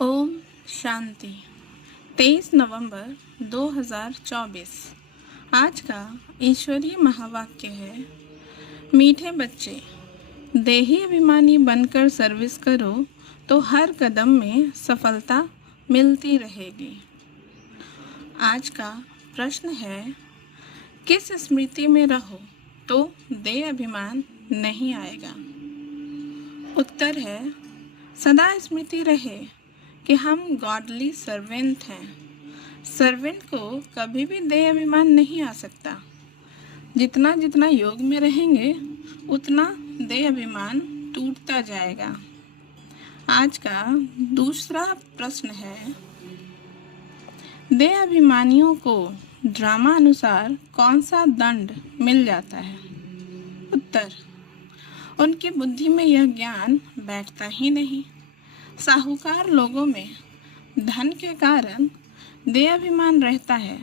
ओम शांति। 23 नवंबर 2024। आज का ईश्वरीय महावाक्य है, मीठे बच्चे, देही अभिमानी बनकर सर्विस करो तो हर कदम में सफलता मिलती रहेगी। आज का प्रश्न है, किस स्मृति में रहो तो देह अभिमान नहीं आएगा। उत्तर है, सदा स्मृति रहे कि हम गॉडली सर्वेंट हैं। सर्वेंट को कभी भी देह अभिमान नहीं आ सकता। जितना जितना योग में रहेंगे उतना देह अभिमान टूटता जाएगा। आज का दूसरा प्रश्न है, देह अभिमानियों को ड्रामा अनुसार कौन सा दंड मिल जाता है। उत्तर, उनकी बुद्धि में यह ज्ञान बैठता ही नहीं। साहूकार लोगों में धन के कारण देह अभिमान रहता है,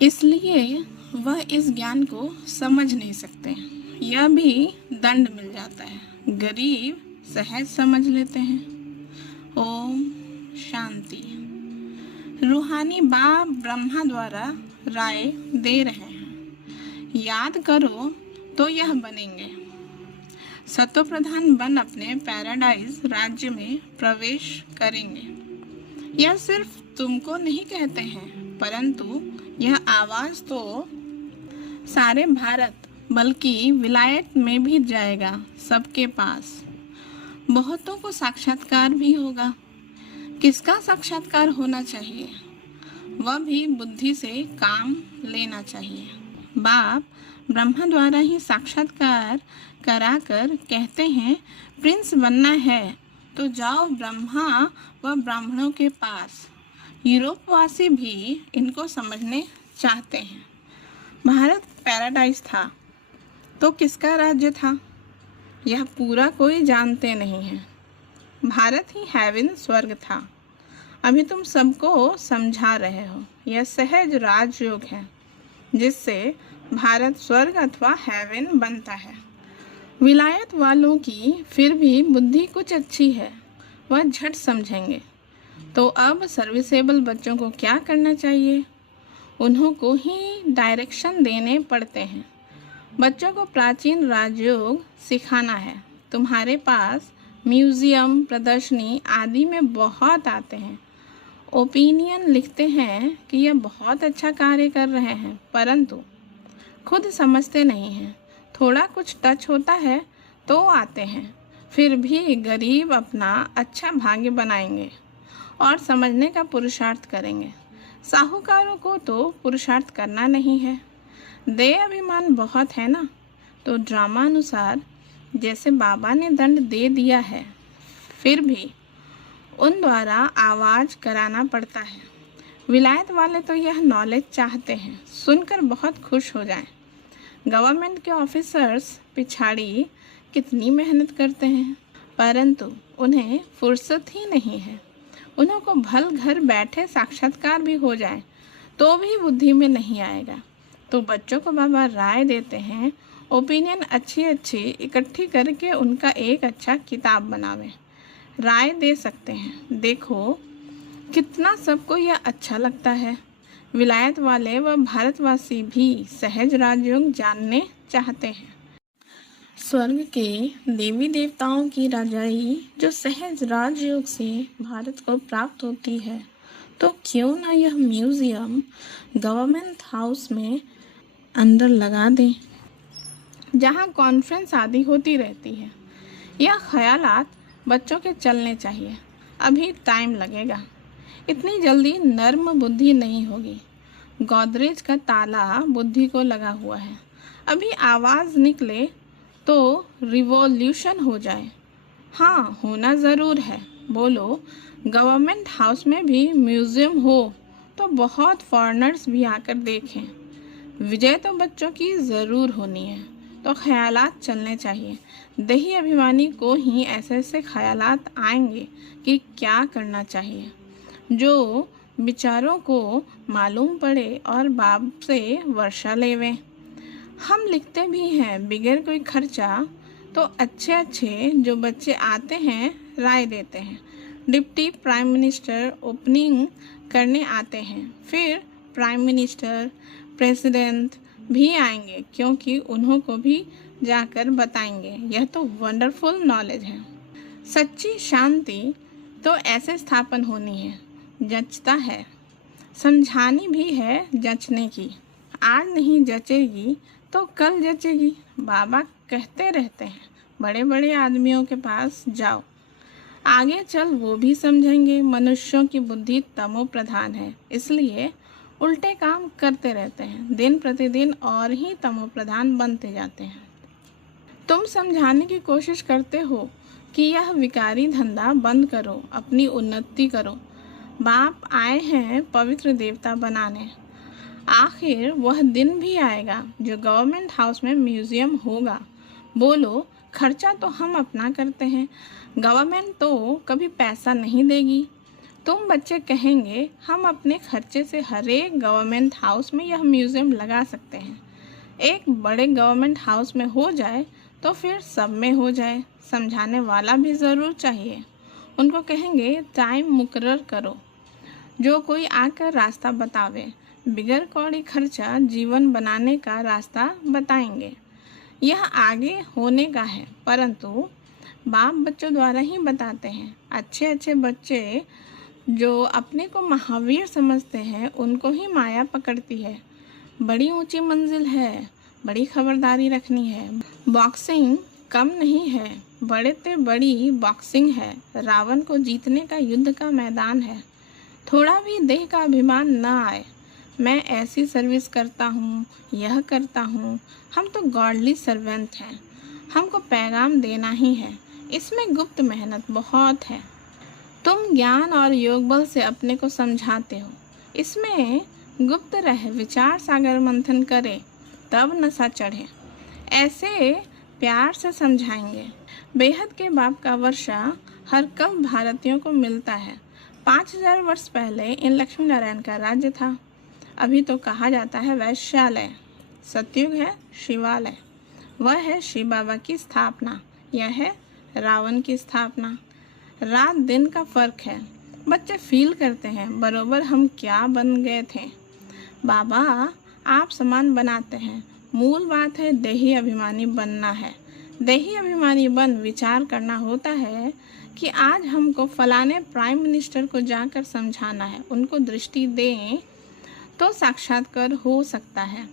इसलिए वह इस ज्ञान को समझ नहीं सकते। यह भी दंड मिल जाता है। गरीब सहज समझ लेते हैं। ओम शांति। रूहानी बाप ब्रह्मा द्वारा राय दे रहे हैं, याद करो तो यह बनेंगे। सतो प्रधान बन अपने पैराडाइज राज्य में प्रवेश करेंगे। यह सिर्फ तुमको नहीं कहते हैं, परंतु यह आवाज तो सारे भारत बल्कि विलायत में भी जाएगा, सबके पास। बहुतों को साक्षात्कार भी होगा। किसका साक्षात्कार होना चाहिए? वह भी बुद्धि से काम लेना चाहिए। बाप ब्रह्मा द्वारा ही साक्षात्कार कराकर कहते हैं, प्रिंस बनना है तो जाओ ब्रह्मा व ब्राह्मणों के पास। यूरोपवासी भी इनको समझने चाहते हैं। भारत पैराडाइज था तो किसका राज्य था, यह पूरा कोई जानते नहीं है। भारत ही हेवन स्वर्ग था। अभी तुम सबको समझा रहे हो, यह सहज राजयोग है जिससे भारत स्वर्ग अथवा हेवन बनता है। विलायत वालों की फिर भी बुद्धि कुछ अच्छी है, वह झट समझेंगे। तो अब सर्विसेबल बच्चों को क्या करना चाहिए? उन्हों को ही डायरेक्शन देने पड़ते हैं। बच्चों को प्राचीन राजयोग सिखाना है। तुम्हारे पास म्यूजियम, प्रदर्शनी आदि में बहुत आते हैं। ओपिनियन लिखते हैं कि यह बहुत अच्छा कार्य कर रहे हैं, परंतु खुद समझते नहीं हैं। थोड़ा कुछ टच होता है तो आते हैं। फिर भी गरीब अपना अच्छा भाग्य बनाएंगे और समझने का पुरुषार्थ करेंगे। साहूकारों को तो पुरुषार्थ करना नहीं है। देह अभिमान बहुत है ना, तो ड्रामा अनुसार जैसे बाबा ने दंड दे दिया है, फिर भी उन द्वारा आवाज़ कराना पड़ता है। विलायत वाले तो यह नॉलेज चाहते हैं, सुनकर बहुत खुश हो जाएं। गवर्नमेंट के ऑफिसर्स पिछाड़ी कितनी मेहनत करते हैं, परंतु उन्हें फुर्सत ही नहीं है। उन्हों को भल घर बैठे साक्षात्कार भी हो जाए तो भी बुद्धि में नहीं आएगा। तो बच्चों को बाबा राय देते हैं, ओपिनियन अच्छी अच्छी इकट्ठी करके उनका एक अच्छा किताब बनावें। राय दे सकते हैं, देखो कितना सबको यह अच्छा लगता है। विलायत वाले व भारतवासी भी सहज राजयोग जानने चाहते हैं। स्वर्ग के देवी देवताओं की राजाई जो सहज राजयोग से भारत को प्राप्त होती है, तो क्यों ना यह म्यूजियम गवर्नमेंट हाउस में अंदर लगा दें, जहां कॉन्फ्रेंस आदि होती रहती है। यह ख्यालात बच्चों के चलने चाहिए। अभी टाइम लगेगा, इतनी जल्दी नर्म बुद्धि नहीं होगी। गोदरेज का ताला बुद्धि को लगा हुआ है। अभी आवाज़ निकले तो रिवॉल्यूशन हो जाए। हाँ, होना ज़रूर है। बोलो गवर्नमेंट हाउस में भी म्यूज़ियम हो तो बहुत फॉरेनर्स भी आकर देखें। विजय तो बच्चों की ज़रूर होनी है, तो ख्यालात चलने चाहिए। देही अभिमानी को ही ऐसे ऐसे ख्यालात आएंगे कि क्या करना चाहिए, जो विचारों को मालूम पड़े और बाप से वर्षा लेवें। हम लिखते भी हैं बगैर कोई खर्चा, तो अच्छे अच्छे जो बच्चे आते हैं राय देते हैं। डिप्टी प्राइम मिनिस्टर ओपनिंग करने आते हैं, फिर प्राइम मिनिस्टर, प्रेसिडेंट भी आएंगे क्योंकि उन्हों को भी जाकर बताएंगे। यह तो वंडरफुल नॉलेज है। सच्ची शांति तो ऐसे स्थापन होनी है, जचता है, समझानी भी है जचने की। आज नहीं जचेगी तो कल जचेगी। बाबा कहते रहते हैं, बड़े बड़े आदमियों के पास जाओ, आगे चल वो भी समझेंगे। मनुष्यों की बुद्धि तमो प्रधान है, इसलिए उल्टे काम करते रहते हैं, दिन प्रतिदिन और ही तमो प्रधान बनते जाते हैं। तुम समझाने की कोशिश करते हो कि यह विकारी धंधा बंद करो, अपनी उन्नति करो। बाप आए हैं पवित्र देवता बनाने। आखिर वह दिन भी आएगा जो गवर्नमेंट हाउस में म्यूजियम होगा। बोलो, खर्चा तो हम अपना करते हैं, गवर्नमेंट तो कभी पैसा नहीं देगी। तुम बच्चे कहेंगे हम अपने खर्चे से हर एक गवर्नमेंट हाउस में यह म्यूजियम लगा सकते हैं। एक बड़े गवर्नमेंट हाउस में हो जाए तो फिर सब में हो जाए। समझाने वाला भी ज़रूर चाहिए। उनको कहेंगे टाइम मुकर्रर करो, जो कोई आकर रास्ता बतावे। बिगर कौड़ी खर्चा जीवन बनाने का रास्ता बताएंगे। यह आगे होने का है, परंतु बाप बच्चों द्वारा ही बताते हैं। अच्छे अच्छे बच्चे जो अपने को महावीर समझते हैं, उनको ही माया पकड़ती है। बड़ी ऊंची मंजिल है, बड़ी खबरदारी रखनी है। बॉक्सिंग कम नहीं है, बड़े ते बड़ी बॉक्सिंग है। रावण को जीतने का युद्ध का मैदान है। थोड़ा भी देह का अभिमान न आए, मैं ऐसी सर्विस करता हूँ, यह करता हूँ। हम तो गॉडली सर्वेंट हैं, हमको पैगाम देना ही है। इसमें गुप्त मेहनत बहुत है। तुम ज्ञान और योग बल से अपने को समझाते हो, इसमें गुप्त रहे विचार सागर मंथन करे तब नशा चढ़े। ऐसे प्यार से समझाएंगे। बेहद के बाप का वर्षा हर कल भारतीयों को मिलता है। 5000 वर्ष पहले इन लक्ष्मी नारायण का राज्य था। अभी तो कहा जाता है वैश्यालय। सतयुग है शिवालय, वह है शिव बाबा की स्थापना, यह है रावण की स्थापना। रात दिन का फर्क है। बच्चे फील करते हैं बरोबर हम क्या बन गए थे। बाबा आप समान बनाते हैं। मूल बात है देही अभिमानी बनना है। देही अभिमानी बन विचार करना होता है कि आज हमको फलाने प्राइम मिनिस्टर को जाकर समझाना है, उनको दृष्टि दें तो साक्षात्कार हो सकता है।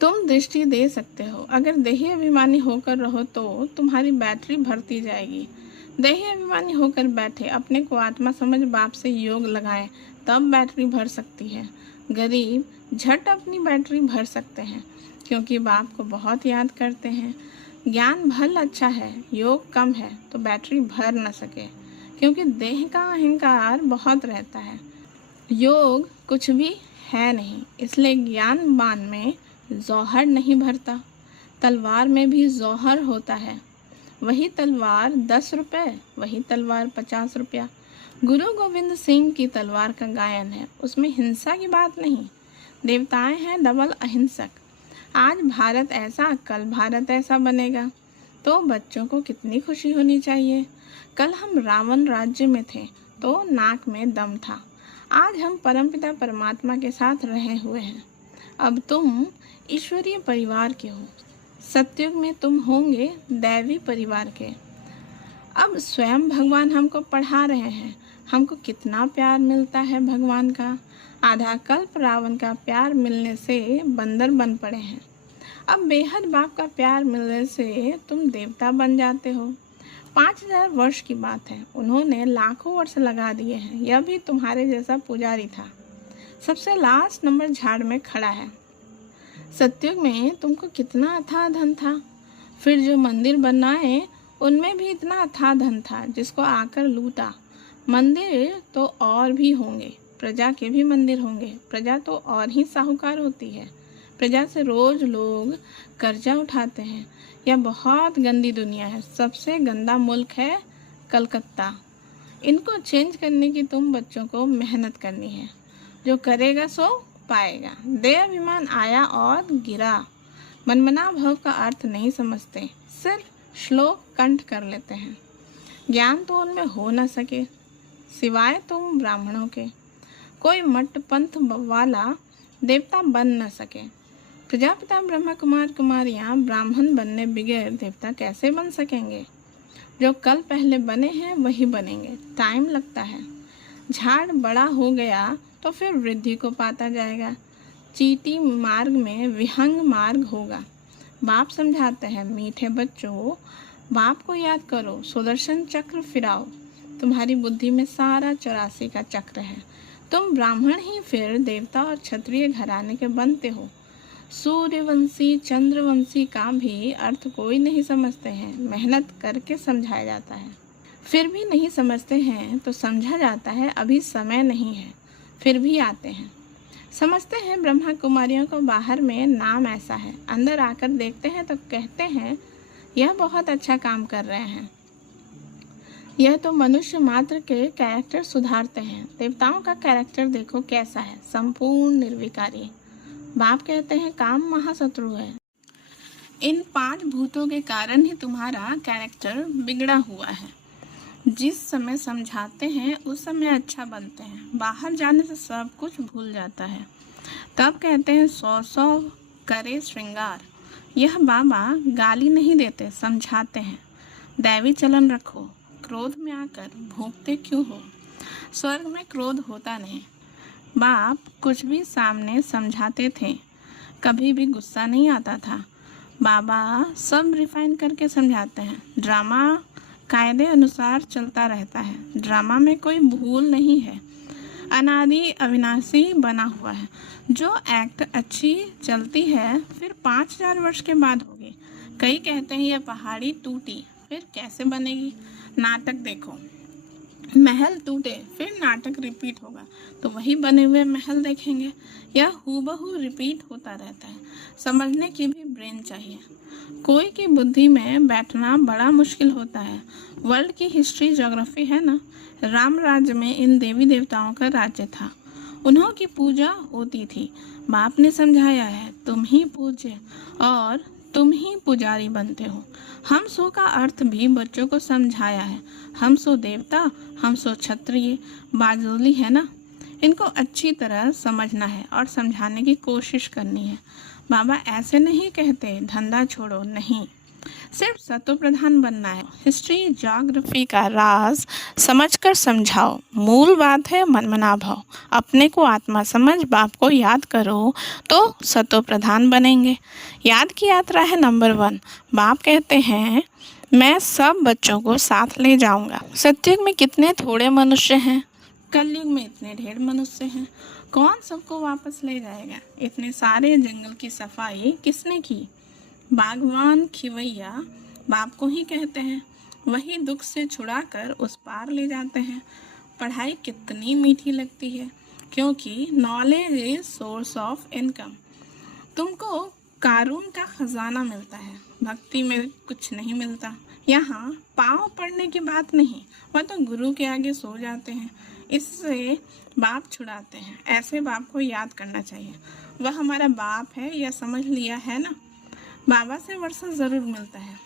तुम दृष्टि दे सकते हो। अगर देही अभिमानी होकर रहो तो तुम्हारी बैटरी भरती जाएगी। देही अभिमानी होकर बैठे, अपने को आत्मा समझ बाप से योग लगाएं, तब बैटरी भर सकती है। गरीब झट अपनी बैटरी भर सकते हैं क्योंकि बाप को बहुत याद करते हैं। ज्ञान भल अच्छा है, योग कम है तो बैटरी भर न सके क्योंकि देह का अहंकार बहुत रहता है। योग कुछ भी है नहीं, इसलिए ज्ञान बाण में जौहर नहीं भरता। तलवार में भी जौहर होता है। वही तलवार 10 रुपये, वही तलवार 50 रुपया। गुरु गोविंद सिंह की तलवार का गायन है, उसमें हिंसा की बात नहीं। देवताएं हैं डबल अहिंसक। आज भारत ऐसा, कल भारत ऐसा बनेगा तो बच्चों को कितनी खुशी होनी चाहिए। कल हम रावण राज्य में थे तो नाक में दम था, आज हम परमपिता परमात्मा के साथ रहे हुए हैं। अब तुम ईश्वरीय परिवार के हो, सतयुग में तुम होंगे दैवी परिवार के। अब स्वयं भगवान हमको पढ़ा रहे हैं। हमको कितना प्यार मिलता है भगवान का। आधा कल्प रावण का प्यार मिलने से बंदर बन पड़े हैं। अब बेहद बाप का प्यार मिलने से तुम देवता बन जाते हो। 5000 वर्ष की बात है, उन्होंने लाखों वर्ष लगा दिए हैं। यह भी तुम्हारे जैसा पुजारी था, सबसे लास्ट नंबर झाड़ में खड़ा है। सतयुग में तुमको कितना अथाह धन था। फिर जो मंदिर बनाए उनमें भी इतना अथाह धन था जिसको आकर लूटा। मंदिर तो और भी होंगे, प्रजा के भी मंदिर होंगे। प्रजा तो और ही साहूकार होती है। प्रजा से रोज लोग कर्जा उठाते हैं। यह बहुत गंदी दुनिया है। सबसे गंदा मुल्क है कलकत्ता। इनको चेंज करने की तुम बच्चों को मेहनत करनी है। जो करेगा सो पाएगा। देह अभिमान आया और गिरा। मनमना भाव का अर्थ नहीं समझते, सिर्फ श्लोक कंठ कर लेते हैं। ज्ञान तो उनमें हो न सके सिवाय तुम ब्राह्मणों के। कोई मठ पंथ वाला देवता बन न सके। प्रजापिता ब्रह्मा कुमार कुमारियाँ ब्राह्मण बनने बगैर देवता कैसे बन सकेंगे? जो कल पहले बने हैं वही बनेंगे, टाइम लगता है। झाड़ बड़ा हो गया तो फिर वृद्धि को पाता जाएगा। चीटी मार्ग में विहंग मार्ग होगा। बाप समझाते हैं, मीठे बच्चों, बाप को याद करो, सुदर्शन चक्र फिराओ। तुम्हारी बुद्धि में सारा 84 का चक्र है। तुम ब्राह्मण ही फिर देवता और क्षत्रिय घराने के बनते हो। सूर्यवंशी चंद्रवंशी का भी अर्थ कोई नहीं समझते हैं, मेहनत करके समझाया जाता है। फिर भी नहीं समझते हैं तो समझा जाता है अभी समय नहीं है, फिर भी आते हैं। समझते हैं ब्रह्मा कुमारियों को बाहर में नाम ऐसा है, अंदर आकर देखते हैं तो कहते हैं यह बहुत अच्छा काम कर रहे हैं। यह तो मनुष्य मात्र के कैरेक्टर सुधारते हैं। देवताओं का कैरेक्टर देखो कैसा है, संपूर्ण निर्विकारी। बाप कहते हैं काम महाशत्रु है। इन 5 भूतों के कारण ही तुम्हारा कैरेक्टर बिगड़ा हुआ है। जिस समय समझाते हैं उस समय अच्छा बनते हैं, बाहर जाने से सब कुछ भूल जाता है। तब कहते हैं 100 करे श्रृंगार। यह बाबा गाली नहीं देते, समझाते हैं। दैवी चलन रखो, क्रोध में आकर भोंकते क्यों हो? स्वर्ग में क्रोध होता नहीं। बाप कुछ भी सामने समझाते थे, कभी भी गुस्सा नहीं आता था। बाबा सब रिफाइन करके समझाते हैं। ड्रामा कायदे अनुसार चलता रहता है, ड्रामा में कोई भूल नहीं है, अनादि अविनाशी बना हुआ है। जो एक्ट अच्छी चलती है फिर 5000 वर्ष के बाद होगी। कई कहते हैं यह पहाड़ी टूटी, फिर कैसे बनेगी? नाटक देखो, महल टूटे फिर नाटक रिपीट होगा तो वही बने हुए महल देखेंगे। यह हूबहू रिपीट होता रहता है। समझने की भी ब्रेन चाहिए। कोई की बुद्धि में बैठना बड़ा मुश्किल होता है। वर्ल्ड की हिस्ट्री ज्योग्राफी है ना। राम राज्य में इन देवी देवताओं का राज्य था, उन्हों की पूजा होती थी। बाप ने समझाया है तुम ही पूज्य और तुम ही पुजारी बनते हो। हम सो का अर्थ भी बच्चों को समझाया है। हम सो देवता, हम सो क्षत्रिय, बाजोली है ना। इनको अच्छी तरह समझना है और समझाने की कोशिश करनी है। बाबा ऐसे नहीं कहते धंधा छोड़ो, नहीं, सिर्फ सतो प्रधान बनना है। हिस्ट्री ज्योग्राफी का राज समझकर समझाओ। मूल बात है मनमना भाव। अपने को आत्मा समझ बाप को याद करो तो सतो प्रधान बनेंगे। याद की यात्रा है नंबर 1। बाप कहते हैं मैं सब बच्चों को साथ ले जाऊंगा। सत्युग में कितने थोड़े मनुष्य हैं, कलयुग में इतने ढेर मनुष्य हैं। कौन सबको वापस ले जाएगा? इतने सारे जंगल की सफाई किसने की? बागवान खिवैया बाप को ही कहते हैं। वही दुख से छुड़ाकर उस पार ले जाते हैं। पढ़ाई कितनी मीठी लगती है, क्योंकि knowledge is source of income. तुमको कारून का खजाना मिलता है, भक्ति में कुछ नहीं मिलता। यहाँ पाँव पड़ने की बात नहीं, वह तो गुरु के आगे सो जाते हैं। इससे बाप छुड़ाते हैं। ऐसे बाप को याद करना चाहिए। वह हमारा बाप है, यह समझ लिया है ना। बाबा से वर्षा ज़रूर मिलता है,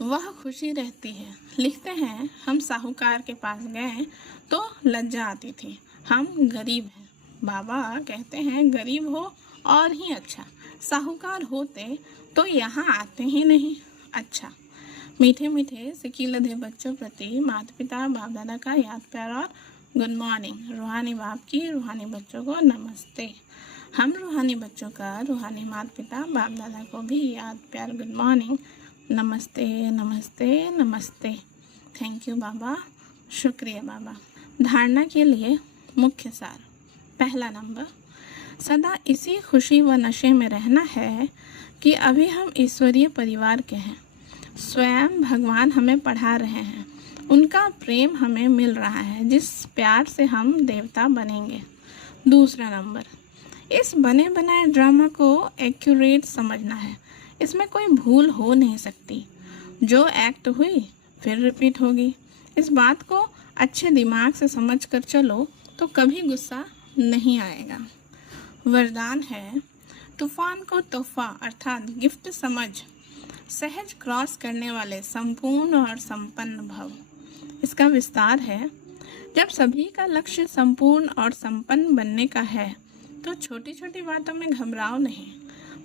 वह खुशी रहती है। लिखते हैं हम साहूकार के पास गए तो लज्जा आती थी, हम गरीब हैं। बाबा कहते हैं गरीब हो और ही अच्छा, साहूकार होते तो यहाँ आते ही नहीं। अच्छा, मीठे मीठे सिकीलधे बच्चों प्रति माता पिता बाप दादा का याद प्यार और गुड मॉर्निंग। रूहानी बाप की रूहानी बच्चों को नमस्ते। हम रूहानी बच्चों का रूहानी माता पिता बाप दादा को भी याद प्यार गुड मॉर्निंग, नमस्ते नमस्ते नमस्ते। थैंक यू बाबा, शुक्रिया बाबा। धारणा के लिए मुख्य सार। पहला नंबर, सदा इसी खुशी व नशे में रहना है कि अभी हम ईश्वरीय परिवार के हैं। स्वयं भगवान हमें पढ़ा रहे हैं, उनका प्रेम हमें मिल रहा है, जिस प्यार से हम देवता बनेंगे। दूसरा नंबर, इस बने बनाए ड्रामा को एक्यूरेट समझना है। इसमें कोई भूल हो नहीं सकती। जो एक्ट हुई फिर रिपीट होगी। इस बात को अच्छे दिमाग से समझ कर चलो तो कभी गुस्सा नहीं आएगा। वरदान है, तूफान को तोहफा अर्थात गिफ्ट समझ सहज क्रॉस करने वाले संपूर्ण और संपन्न भव। इसका विस्तार है, जब सभी का लक्ष्य संपूर्ण और संपन्न बनने का है तो छोटी छोटी बातों में घबराओ नहीं।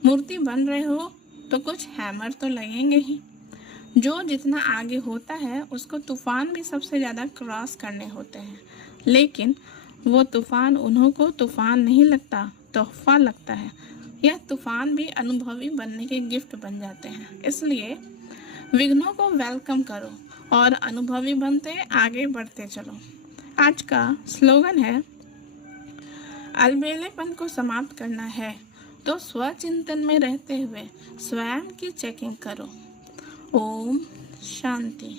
मूर्ति बन रहे हो तो कुछ हैमर तो लगेंगे ही। जो जितना आगे होता है उसको तूफान भी सबसे ज़्यादा क्रॉस करने होते हैं, लेकिन वो तूफान उन्हों को तूफान नहीं लगता, तोहफा लगता है। यह तूफान भी अनुभवी बनने के गिफ्ट बन जाते हैं। इसलिए विघ्नों को वेलकम करो और अनुभवी बनते आगे बढ़ते चलो। आज का स्लोगन है, अलबेलेपन को समाप्त करना है तो स्वचिंतन में रहते हुए स्वयं की चेकिंग करो। ओम शांति।